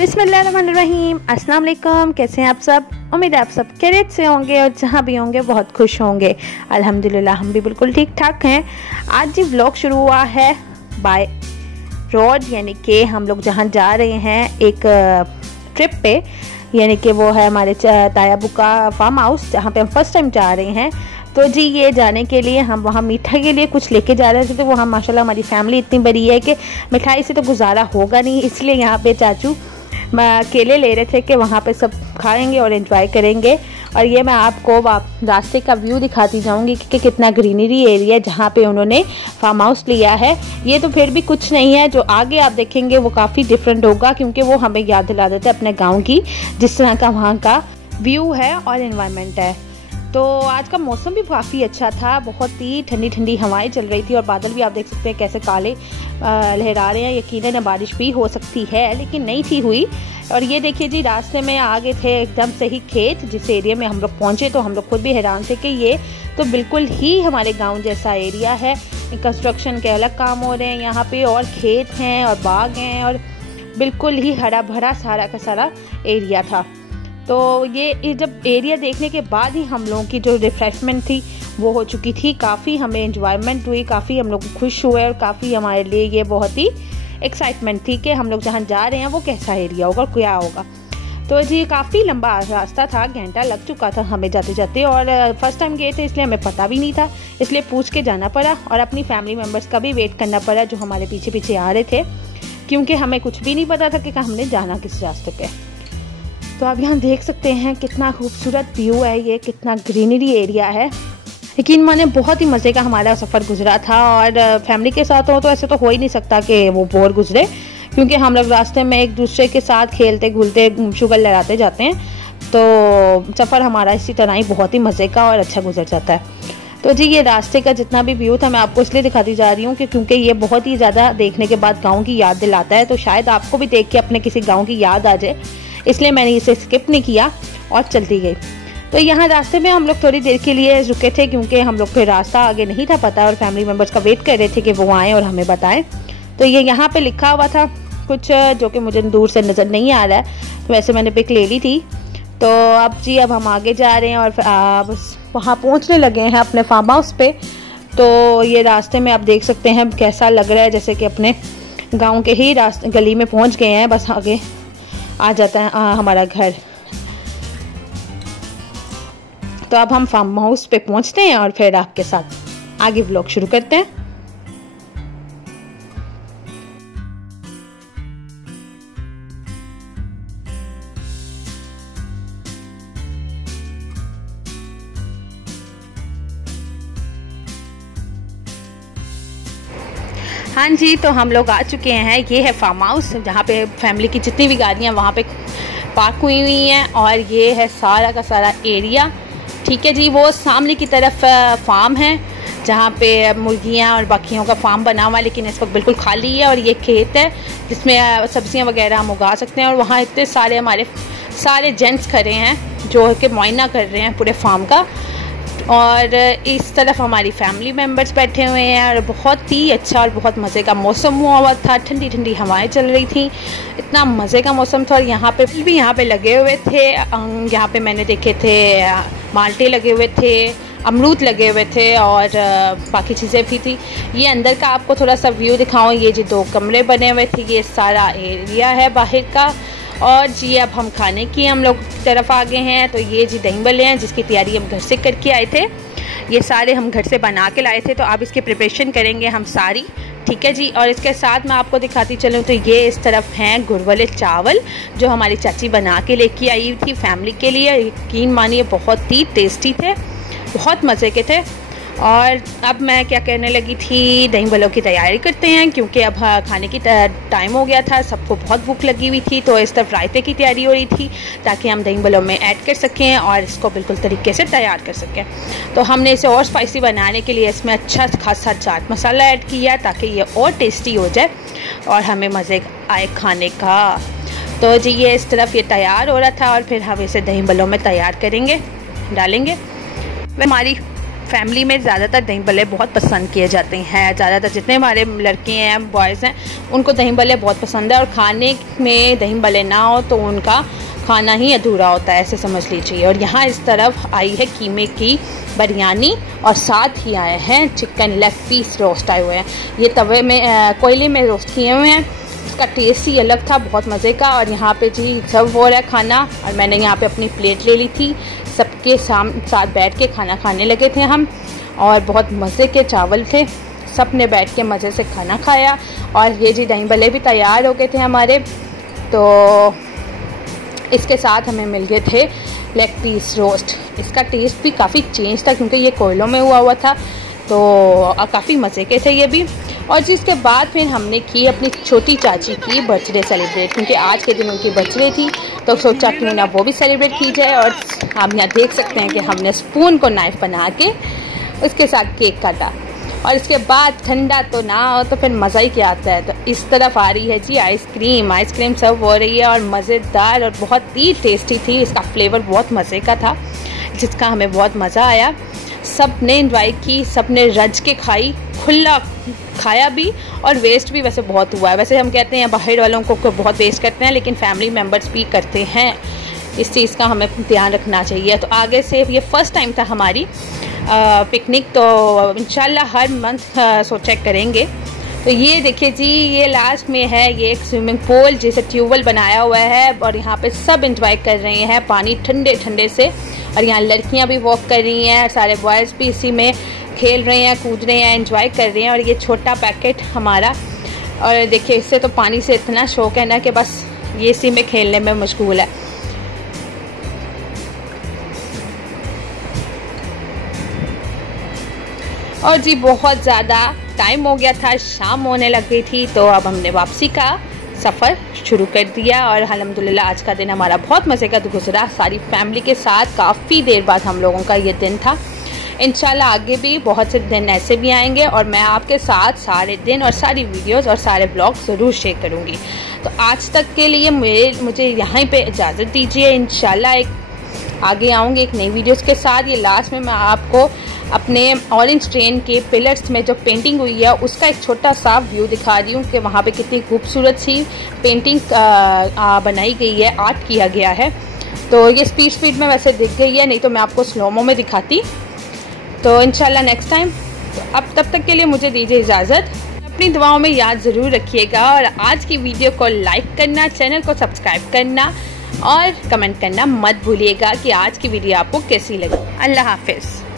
बिस्मिल्लाहिर्रहमानिर्रहीम। अस्सलाम वालेकुम। कैसे हैं आप सब? उम्मीद है आप सब खैरियत से होंगे और जहाँ भी होंगे बहुत खुश होंगे। अल्हम्दुलिल्लाह हम भी बिल्कुल ठीक ठाक हैं। आज जी व्लॉग शुरू हुआ है बाय रोड, यानी कि हम लोग जहाँ जा रहे हैं एक ट्रिप पे, यानी कि वो है हमारे तायाबू का फार्म हाउस जहाँ पे हम फर्स्ट टाइम जा रहे हैं। तो जी ये जाने के लिए हम वहाँ मीठा के लिए कुछ लेके जा रहे थे। तो वहाँ माशाल्लाह हमारी फैमिली इतनी बड़ी है कि मिठाई से तो गुजारा होगा नहीं, इसलिए यहाँ पे चाचू केले ले रहे थे कि वहाँ पे सब खाएंगे और एंजॉय करेंगे। और ये मैं आपको रास्ते का व्यू दिखाती जाऊँगी कि कितना ग्रीनरी एरिया जहाँ पे उन्होंने फार्म हाउस लिया है। ये तो फिर भी कुछ नहीं है, जो आगे आप देखेंगे वो काफ़ी डिफरेंट होगा, क्योंकि वो हमें याद दिला देते हैं अपने गाँव की, जिस तरह का वहाँ का व्यू है और इन्वायरमेंट है। तो आज का मौसम भी काफ़ी अच्छा था, बहुत ही ठंडी ठंडी हवाएं चल रही थी और बादल भी आप देख सकते हैं कैसे काले लहरा रहे हैं। यकीनन बारिश भी हो सकती है लेकिन नहीं थी हुई। और ये देखिए जी, रास्ते में आगे थे एकदम से ही खेत, जिस एरिया में हम लोग पहुँचे तो हम लोग खुद भी हैरान थे कि ये तो बिल्कुल ही हमारे गाँव जैसा एरिया है। कंस्ट्रक्शन के अलग काम हो रहे हैं यहाँ पे, और खेत हैं और बाग हैं और बिल्कुल ही हरा भरा सारा का सारा एरिया था। तो ये जब एरिया देखने के बाद ही हम लोगों की जो रिफ़्रेशमेंट थी वो हो चुकी थी। काफ़ी हमें एंजॉयमेंट हुई, काफ़ी हम लोग खुश हुए और काफ़ी हमारे लिए ये बहुत ही एक्साइटमेंट थी कि हम लोग जहाँ जा रहे हैं वो कैसा एरिया होगा और क्या होगा। तो जी काफ़ी लंबा रास्ता था, घंटा लग चुका था हमें जाते जाते, और फर्स्ट टाइम गए थे इसलिए हमें पता भी नहीं था, इसलिए पूछ के जाना पड़ा और अपनी फैमिली मेम्बर्स का भी वेट करना पड़ा जो हमारे पीछे पीछे आ रहे थे, क्योंकि हमें कुछ भी नहीं पता था कि हमने जाना किस रास्ते पे। तो आप यहाँ देख सकते हैं कितना खूबसूरत व्यू है, ये कितना ग्रीनरी एरिया है। यकीन माने बहुत ही मज़े का हमारा सफ़र गुजरा था, और फैमिली के साथ हो तो ऐसे तो हो ही नहीं सकता कि वो बोर गुजरे, क्योंकि हम लोग रास्ते में एक दूसरे के साथ खेलते घूलते शुगर लहराते जाते हैं। तो सफ़र हमारा इसी तरह ही बहुत ही मज़े का और अच्छा गुजर जाता है। तो जी ये रास्ते का जितना भी व्यू था मैं आपको इसलिए दिखाती जा रही हूँ कि क्योंकि ये बहुत ही ज़्यादा देखने के बाद गाँव की याद दिलाता है। तो शायद आपको भी देख के अपने किसी गाँव की याद आ जाए, इसलिए मैंने इसे स्किप नहीं किया और चलती गई। तो यहाँ रास्ते में हम लोग थोड़ी देर के लिए रुके थे, क्योंकि हम लोग फिर रास्ता आगे नहीं था पता और फैमिली मेम्बर्स का वेट कर रहे थे कि वो आएँ और हमें बताएं। तो ये यहाँ पे लिखा हुआ था कुछ, जो कि मुझे दूर से नज़र नहीं आ रहा है, तो वैसे मैंने पिक ले ली थी। तो अब हम आगे जा रहे हैं और वहाँ पहुँचने लगे हैं अपने फार्म हाउस पे। तो ये रास्ते में आप देख सकते हैं कैसा लग रहा है, जैसे कि अपने गाँव के ही गली में पहुँच गए हैं, बस आगे आ जाता है हमारा घर। तो अब हम फार्म हाउस पे पहुंचते हैं और फिर आपके साथ आगे व्लॉग शुरू करते हैं। हाँ जी, तो हम लोग आ चुके हैं। ये है फार्म हाउस जहाँ पे फैमिली की जितनी भी गाड़ियाँ वहाँ पे पार्क हुई हुई हैं, और ये है सारा का सारा एरिया। ठीक है जी, वो सामने की तरफ फार्म है जहाँ पे मुर्गियाँ और बकरियों का फार्म बना हुआ है, लेकिन इस वक्त बिल्कुल खाली है। और ये खेत है जिसमें सब्जियाँ वगैरह हम उगा सकते हैं। और वहाँ इतने सारे हमारे सारे जेंट्स खड़े हैं जो कि मुआयना कर रहे हैं पूरे फार्म का, और इस तरफ हमारी फैमिली मेम्बर्स बैठे हुए हैं। और बहुत ही अच्छा और बहुत मज़े का मौसम हुआ था, ठंडी ठंडी हवाएं चल रही थी, इतना मज़े का मौसम था। और यहाँ पे भी यहाँ पे लगे हुए थे, यहाँ पे मैंने देखे थे माल्टे लगे हुए थे, अमरूद लगे हुए थे और बाकी चीज़ें भी थी। ये अंदर का आपको थोड़ा सा व्यू दिखाऊँ। ये जी 2 कमरे बने हुए थे, ये सारा एरिया है बाहर का। और जी अब हम खाने की हम लोग की तरफ आ गए हैं। तो ये जी दही बल्ले हैं जिसकी तैयारी हम घर से करके आए थे, ये सारे हम घर से बना के लाए थे। तो अब इसकी प्रिपरेशन करेंगे हम सारी, ठीक है जी। और इसके साथ मैं आपको दिखाती चलूँ तो ये इस तरफ हैं गुड़ वाले चावल जो हमारी चाची बना के लेके आई थी फैमिली के लिए। यकीन मानिए बहुत ही टेस्टी थे, बहुत मज़े के थे। और अब मैं क्या कहने लगी थी, दही बल्लों की तैयारी करते हैं, क्योंकि अब खाने की टाइम हो गया था, सबको बहुत भूख लगी हुई थी। तो इस तरफ रायते की तैयारी हो रही थी ताकि हम दही बल्लों में ऐड कर सकें और इसको बिल्कुल तरीके से तैयार कर सकें। तो हमने इसे और स्पाइसी बनाने के लिए इसमें अच्छा खासा चाट मसाला ऐड किया ताकि ये और टेस्टी हो जाए और हमें मज़े आए खाने का। तो जी ये इस तरफ ये तैयार हो रहा था और फिर हम इसे दही बल्लों में तैयार करेंगे, डालेंगे। हमारी फैमिली में ज़्यादातर दही भल्ले बहुत पसंद किए जाते हैं। ज़्यादातर जितने हमारे लड़के हैं, बॉयज़ हैं, उनको दही भल्ले बहुत पसंद है। और खाने में दही भल्ले ना हो तो उनका खाना ही अधूरा होता है, ऐसे समझ लीजिए। और यहाँ इस तरफ आई है कीमे की बिरयानी और साथ ही आए हैं चिकन लेग पीस रोस्ट आए हुए हैं। ये तवे में कोयले में रोस्ट किए हुए हैं। इसका टेस्ट ही अलग था, बहुत मज़े का। और यहाँ पे जी सर्व हो रहा है खाना और मैंने यहाँ पे अपनी प्लेट ले ली थी। सबके साथ बैठ के खाना खाने लगे थे हम और बहुत मज़े के चावल थे। सब ने बैठ के मज़े से खाना खाया। और ये जी दही भल्ले भी तैयार हो गए थे हमारे। तो इसके साथ हमें मिल गए थे लेग पीस रोस्ट। इसका टेस्ट भी काफ़ी चेंज था क्योंकि ये कोयलों में हुआ था, तो काफ़ी मज़े के थे ये भी। और जिसके बाद फिर हमने की अपनी छोटी चाची की बर्थडे सेलिब्रेट, क्योंकि आज के दिन उनकी बर्थडे थी, तो सोचा क्यों ना वो भी सेलिब्रेट की जाए। और आप यहाँ देख सकते हैं कि हमने स्पून को नाइफ़ बना के उसके साथ केक काटा। और इसके बाद ठंडा तो ना हो तो फिर मज़ा ही क्या आता है। तो इस तरफ आ रही है जी आइसक्रीम सर्व हो रही है और मज़ेदार और बहुत ही टेस्टी थी। इसका फ्लेवर बहुत मज़े का था जिसका हमें बहुत मज़ा आया। सब ने एंजॉय की, सब ने रज के खाई, खुला खाया भी और वेस्ट भी वैसे बहुत हुआ है। वैसे हम कहते हैं बाहर वालों को बहुत वेस्ट करते हैं, लेकिन फैमिली मेम्बर्स भी करते हैं। इस चीज़ का हमें ध्यान रखना चाहिए। तो आगे से ये फ़र्स्ट टाइम था हमारी पिकनिक, तो इंशाल्लाह हर मंथ सोचा करेंगे। तो ये देखिए जी, ये लास्ट में है ये एक स्विमिंग पूल जैसे ट्यूबवेल बनाया हुआ है और यहाँ पे सब एंजॉय कर रहे हैं पानी ठंडे ठंडे से। और यहाँ लड़कियाँ भी वॉक कर रही हैं, सारे बॉयज़ भी इसी में खेल रहे हैं, कूद रहे हैं, एंजॉय कर रहे हैं। और ये छोटा पैकेट हमारा, और देखिए इससे तो पानी से इतना शौक है ना कि बस ये इसी में खेलने में मशगूल है। और जी बहुत ज़्यादा टाइम हो गया था, शाम होने लग गई थी, तो अब हमने वापसी का सफ़र शुरू कर दिया। और अल्हम्दुलिल्लाह आज का दिन हमारा बहुत मज़े का गुजरा, सारी फैमिली के साथ। काफ़ी देर बाद हम लोगों का ये दिन था। इंशाल्लाह आगे भी बहुत से दिन ऐसे भी आएंगे और मैं आपके साथ सारे दिन और सारी वीडियोस और सारे ब्लॉग ज़रूर शेयर करूँगी। तो आज तक के लिए मुझे यहाँ पे इजाज़त दीजिए। इंशाल्लाह एक आगे आऊँगी एक नई वीडियोस के साथ। ये लास्ट में मैं आपको अपने ऑरेंज ट्रेन के पिलर्स में जो पेंटिंग हुई है उसका एक छोटा सा व्यू दिखा रही हूँ कि वहाँ पे कितनी खूबसूरत सी पेंटिंग बनाई गई है, आर्ट किया गया है। तो ये स्पीड में वैसे दिख गई है, नहीं तो मैं आपको स्लोमो में दिखाती। तो इंशाल्लाह नेक्स्ट टाइम। तो अब तब तक के लिए मुझे दीजिए इजाज़त। अपनी दुआओं में याद ज़रूर रखिएगा और आज की वीडियो को लाइक करना, चैनल को सब्सक्राइब करना और कमेंट करना मत भूलिएगा कि आज की वीडियो आपको कैसी लगी। अल्लाह हाफिज़।